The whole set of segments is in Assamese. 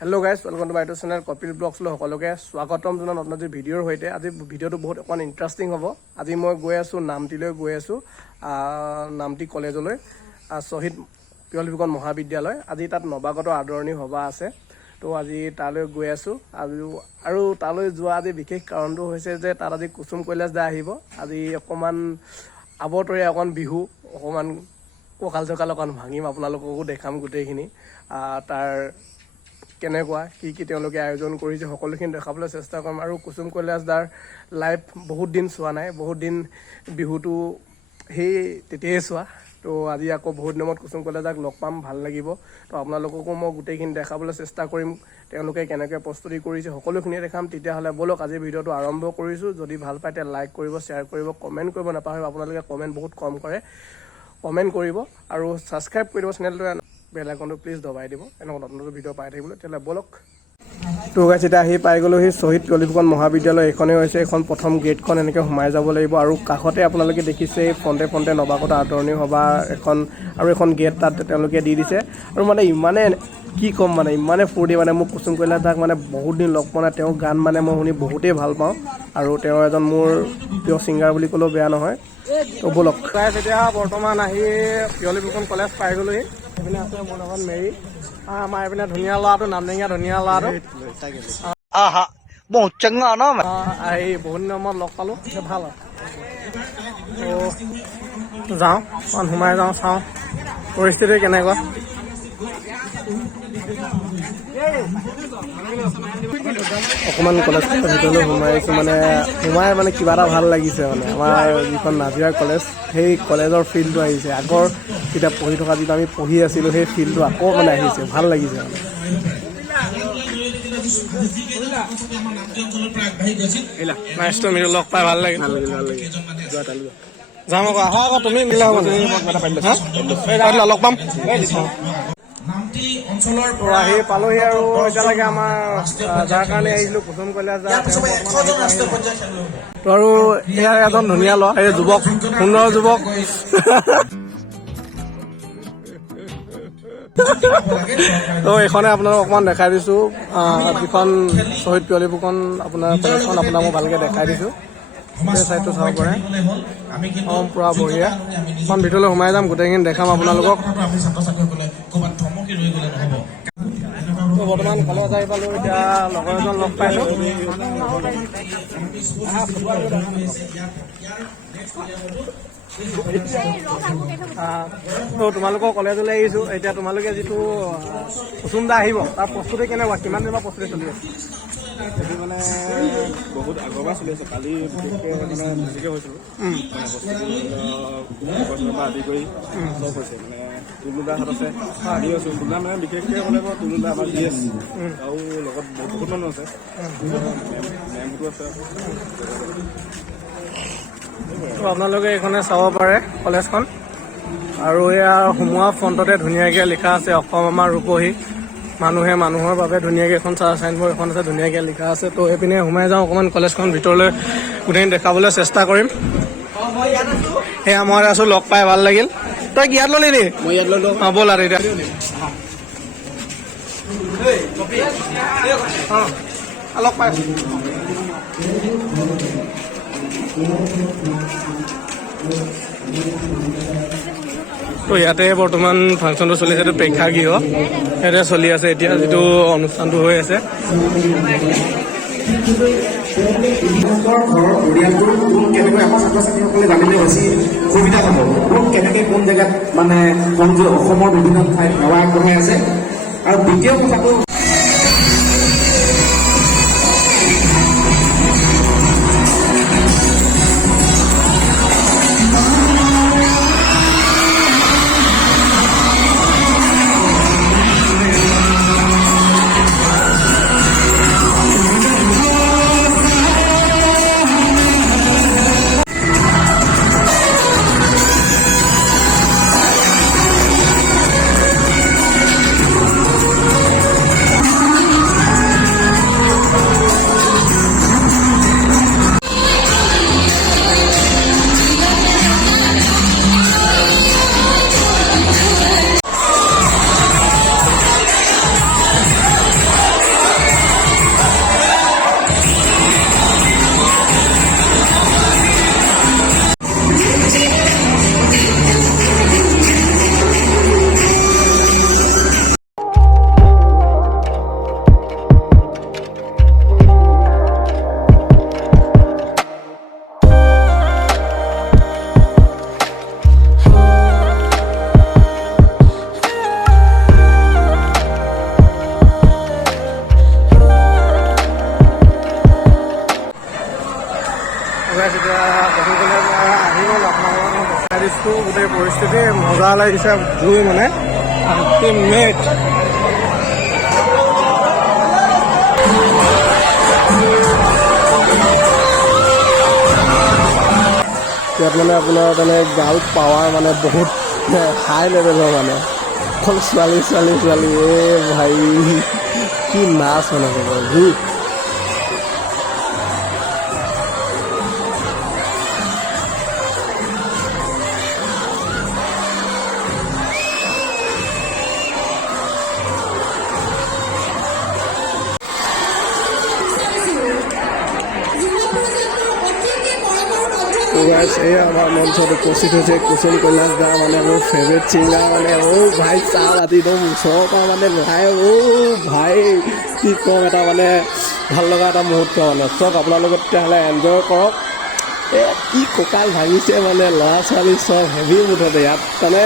Hello guys, welcome to my YouTube channel Kopil Vlogs lo সকলোকে স্বাগতম জনাও নতুন যে ভিডিওৰ হৈতে আজি ভিডিওটো বহুত অকন ইন্টাৰেষ্টিং হ'ব আজি মই গৈ আছো নামটিলৈ গৈ আছো নামটি কলেজলৈ শহীদ পিয়লি ফুকন মহাবিদ্যালয় আজি তাত নৱাগত আদৰণি সভা আছে তো আজি তালৈ গৈ আছো আৰু তালৈ যোৱা আজি বিশেষ কাৰণটো হৈছে যে তাত আজি কুসুম কৈলাশ দা আহিব আজি অকমান আবতৰে অকন বিহু অকমান কোকাল চকাল অকন ভাঙিম আপোনালোককো দেখাম গুটেইখিনি তাৰ কেনেকুৱা কি তেওঁলোকে আয়োজন কৰিছে সকলোখিনি দেখাবলৈ চেষ্টা কৰিম আৰু কুসুম কৈলাশ দাৰ লাইভ বহুত দিন চোৱা নাই বহুত দিন বিহুটো সেই তেতিয়াই চোৱা তো আজি আকৌ বহুত দিনত কুসুম কৈলাশ দাক লগ পাম ভাল লাগিব তো আপোনালোককো মই গোটেইখিনি দেখাবলৈ চেষ্টা কৰিম তেওঁলোকে কেনেকৈ প্ৰস্তুতি কৰিছে সকলোখিনি দেখাম তেতিয়াহ'লে বলক আজি ভিডিওটো আৰম্ভ কৰিছোঁ যদি ভাল পায় তে লাইক কৰিব শ্বেয়াৰ কৰিব কমেণ্ট কৰিব নাপাহৰিব আপোনালোকে কমেণ্ট বহুত কম কৰে কমেণ্ট কৰিব আৰু ছাবস্ক্ৰাইব কৰিব চেনেলটো বেল আইকনটো প্লিজ দবাই দিব এনেকুৱা নতুন নতুন ভিডিও পাই থাকিবলৈ তেতিয়াহ'লে বলক তো গাইছ এতিয়া আহি পাই গ'লো সেই শ্বহীদ পিয়লি ফুকন মহাবিদ্যালয় এইখনেই হৈছে এখন প্ৰথম গেটখন এনেকৈ সোমাই যাব লাগিব আৰু কাষতে আপোনালোকে দেখিছে ফ্ৰণ্টে ফ্ৰণ্টে নৱাগত আদৰণি সভা এখন গেট তাত তেওঁলোকে দি দিছে আৰু মানে ইমানে কি ক'ম মানে ইমানে ফূৰ্তি মানে মোক কুসুম কৈলাশ দাক মানে বহুত দিন লগ পোৱা নাই তেওঁৰ গান মানে মই শুনি বহুতেই ভাল পাওঁ আৰু তেওঁ এজন মোৰ প্ৰিয় ছিংগাৰ বুলি ক'লেও বেয়া নহয় তো বলক গাইছ এতিয়া বৰ্তমান আহি পিয়লি ফুকন কলেজ পাই গ'লোহি এইপিনে আছে মোৰ লগত মেৰি আমাৰ এইপিনে ধুনীয়া ল'ৰাটো নামটেঙীয়া ধুনীয়া ল'ৰাটো বহুত চঙা ন আহি বহুত দিনৰ মূৰত লগ পালোঁ ভাল আৰু যাওঁ অকণ সোমাই যাওঁ চাওঁ পৰিস্থিতি কেনেকুৱা অকণমান কলেজ ভিতৰলৈ সোমাইছোঁ মানে কিবা এটা ভাল লাগিছে মানে আমাৰ যিখন নাজিৰা কলেজ সেই কলেজৰ ফিল্ডটো আহিছে আগৰ কিতাপ পঢ়ি থকা যিটো আমি পঢ়ি আছিলোঁ সেই ফিল্ডটো আকৌ মানে আহিছে ভাল লাগিছে মানে লগ পাই ভাল লাগিল যাম আকৌ আহা আকৌ তুমি মিলা হ'ব লগ পাম আহি পালোহি আৰু এতিয়ালৈকে আমাৰ যাৰ কাৰণে আহিছিলোঁ কুসুম কৈলাশ দা আৰু এয়া এজন ধুনীয়া ল'ৰা এই যুৱক সুন্দৰ যুৱক তো এইখনে আপোনাক অকণমান দেখাই দিছোঁ যিখন শ্বহীদ পিয়লি ফুকন আপোনাৰ কলেজখন আপোনাক মই ভালকৈ দেখাই দিছোঁ সেই চাইডটো চাব পাৰে পূৰা বঢ়িয়া এখন ভিতৰলৈ সোমাই যাম গোটেইখিনি দেখাম আপোনালোকক বৰ্তমান কলেজ আহি পালোঁ এতিয়া লগৰ এজন লগ পাইছোঁ তোমালোকৰ কলেজলৈ আহিছোঁ এতিয়া তোমালোকে যিটো কুসুম দা আহিব তাৰ প্ৰস্তুতি কেনেকুৱা কিমান দিনৰ প্ৰস্তুতি চলি আছে মানে বহুত আগৰ পৰা চলি আছে কালি বিশেষকৈ মানে বেছিকৈ হৈছিলোঁ আদি কৰি চব হৈছে মানে তুলুদাহঁত আছে আদি আছোঁ তুলুদা মানে বিশেষকৈ ক'লে বাৰু তুলুদা আমাৰ জি এছ আৰু লগত বহুত মানুহ আছে মেমটো আছে আপোনালোকে এইখনে চাব পাৰে কলেজখন আৰু এয়া সোমোৱা ফ্ৰণ্টতে ধুনীয়াকৈ লিখা আছে অসম আমাৰ ৰূপহী মানুহে মানুহৰ বাবে ধুনীয়াকৈ এখন চাইনবৰ্ড এখন আছে ধুনীয়াকৈ লিখা আছে তো এইপিনে সোমাই যাওঁ অকণমান কলেজখন ভিতৰলৈ গোটেইখিনি দেখাবলৈ চেষ্টা কৰিম সেয়া মই আছোঁ লগ পাই ভাল লাগিল তই কি ইয়াত ল'লি নি মই ইয়াত ল'লোঁ অঁ ব'ল আৰু এতিয়া লগ পাই তো ইয়াতে বৰ্তমান ফাংচনটো চলি আছে এইটো প্ৰেক্ষাগৃহ ইয়াতে চলি আছে এতিয়া যিটো অনুষ্ঠানটো হৈ আছে সুবিধা হ'ব কেনেকৈ কোন জেগাত মানে অসমৰ বিভিন্ন ঠাইত সেৱা আগবঢ়াই আছে আৰু দ্বিতীয় কথাটো মজা লাগিছে জুই মানে আল্টিমেট। ইয়াত মানে আপোনাৰ মানে গাৰ্ল পাৱাৰ মানে বহুত হাই লেভেলৰ মানে অকল ছোৱালী ছোৱালী ছোৱালী ভাই কি নাচ মানে জুই। এই আমাৰ মঞ্চত উপস্থিত হৈছে কুসুম কৈলাশ দা মানে মোৰ ফেভৰেট ছিংগাৰ মানে ভাই চাহ ৰাতি একদম ওচৰৰ পৰা মানে ভাই ভাই কি ক'ম এটা মানে ভাল লগা এটা মুহূৰ্ত মানে চব আপোনালোকে তেতিয়াহ'লে এনজয় কৰক। কি কঁকাল ভাঙিছে মানে ল'ৰা ছোৱালী চব হেভি মুঠতে ইয়াত মানে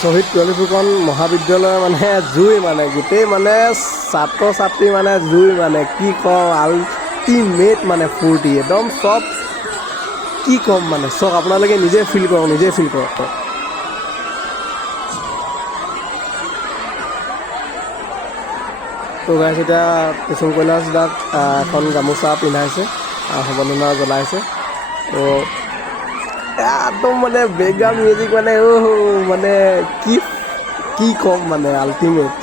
শ্বহীদ পিয়লি ফুকন মহাবিদ্যালয় মানে জুই মানে গোটেই মানে ছাত্ৰ ছাত্ৰী মানে জুই মানে কি কওঁ আল্টিমেট মানে ফূৰ্তি একদম চব কি ক'ম মানে চব আপোনালোকে নিজে ফিল কৰক নিজে ফিল কৰক। তো গাইছ এতিয়া কুসুম কৈলাশ দাক এখন গামোচা পিন্ধাইছে সম্বৰ্ধনা জনাইছে। তো একদম মানে বেকগ্ৰাউণ্ড মিউজিক মানে মানে কি ক'ম মানে আল্টিমেট।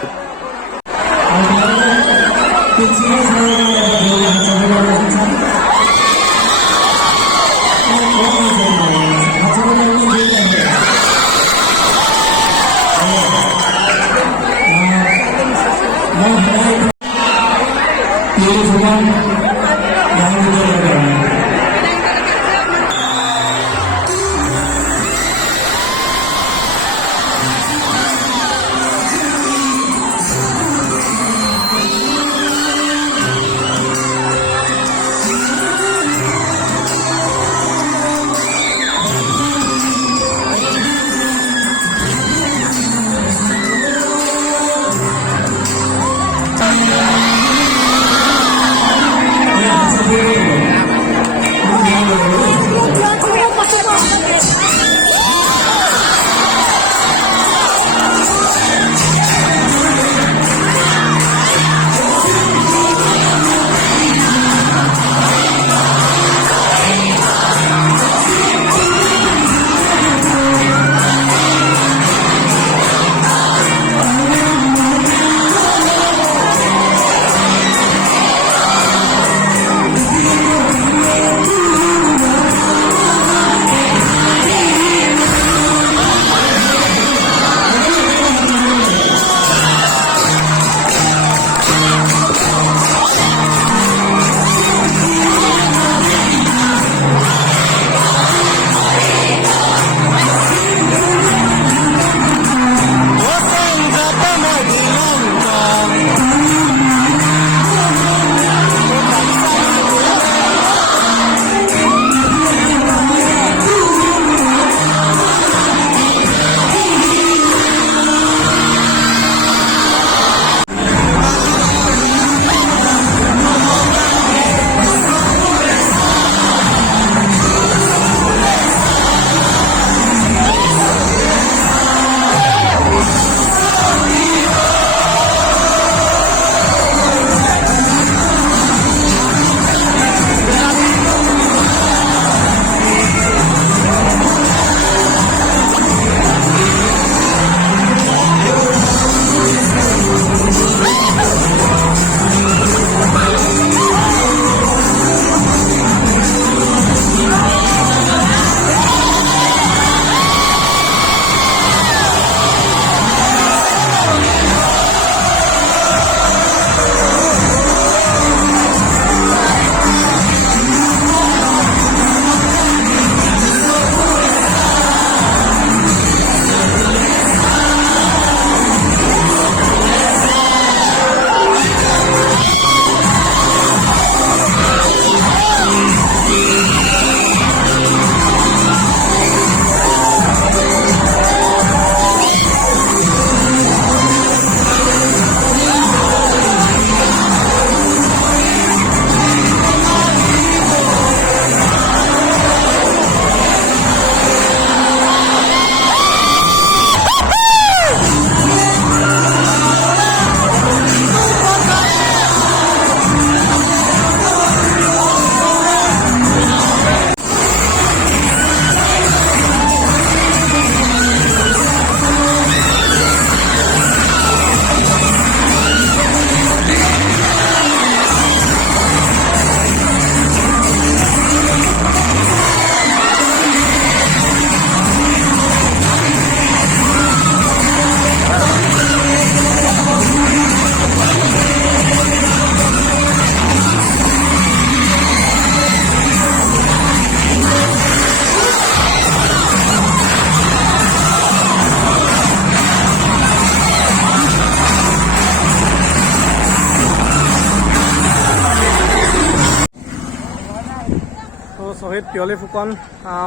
শ্বহীদ পিয়লি ফুকন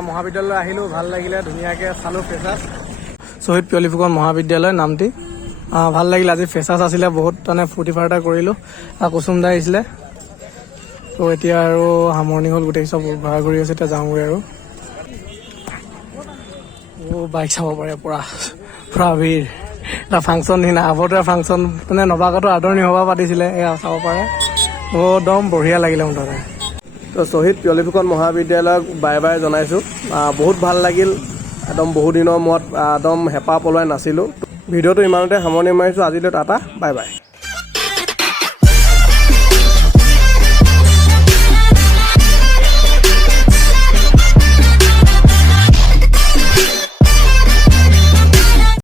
মহাবিদ্যালয় আহিলোঁ, ভাল লাগিলে, ধুনীয়াকৈ চালোঁ ফ্ৰেছাৰ্ছ। শ্বহীদ পিয়লি ফুকন মহাবিদ্যালয় নামটি ভাল লাগিলে। আজি ফ্ৰেছাৰ্ছ আছিলে, বহুত মানে ফূৰ্তি ফাৰ্তা কৰিলোঁ। কুচুম দা আহিছিলে। তো এতিয়া আৰু সামৰণি হ'ল, গোটেই চব ঘূৰা ঘূৰি আছে, এতিয়া যাওঁগৈ আৰু। বাইক চাব পাৰে, পুৰা ভিৰ। এটা ফাংচন নিচিনা আৱতৰা ফাংচন, মানে নৱাগত আদৰণি সভা পাতিছিলে, এয়া চাব পাৰে। একদম বঢ়িয়া লাগিলে মুঠতে। তো শ্বহীদ পিয়লি ফুকন মহাবিদ্যালয়ক বাই বাই জনাইছোঁ। বহুত ভাল লাগিল, একদম বহু দিনৰ মূৰত একদম হেঁপাহ পলোৱাই নাছিলোঁ। ভিডিঅ'টো ইমানতে সামৰণি মাৰিছোঁ। আজিলৈ টাটা, বাই বাই।